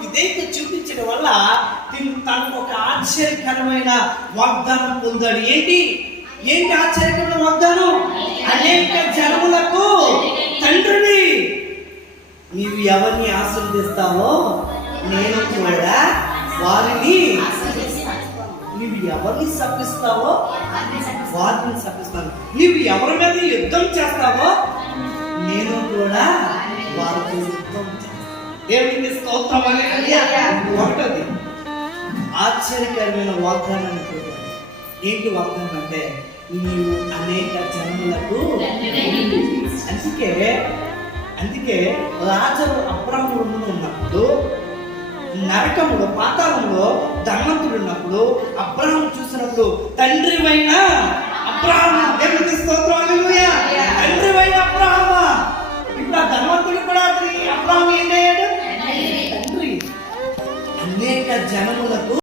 విధేయత చూపించడం వల్ల తనకు ఒక ఆశ్చర్యకరమైన వాగ్దానం పొందాడు. ఏంటి ఆశ్చర్యకరమైన వాగ్దానం? అనేక జనములకు తండ్రిని. నీవు ఎవరిని ఆశీర్వదిస్తావో నేను కూడా వారిని, నీవు ఎవరిని శపిస్తావో వారిని శపిస్తాను. నీవు ఎవరి మీద యుద్ధం చేస్తావో నేను కూడా వారితో యుద్ధం చేస్తాను. దేవునికి స్తోత్రం. ఒకటది ఆశ్చర్యకరమైన వాగ్దానాన్ని పొందాడు. ఏంటి వాగ్దానం అంటే నీవు అనేక జన్మలకు. అందుకే రాజు అబ్రాహాము ఉన్నప్పుడు నరకములో పాతాళంలో ధనవంతుడు ఉన్నప్పుడు అబ్రాహాము చూసినప్పుడు తండ్రివైన అబ్రాహాము, దేవునికి స్తోత్రం, హల్లెలూయా, తండ్రివైన అబ్రాహామా. ఇప్పుడు ఆ ధనవంతుడు కూడా అబ్రాహాము ఏం అయ్యాడు? తండ్రి. అనేక జనములకు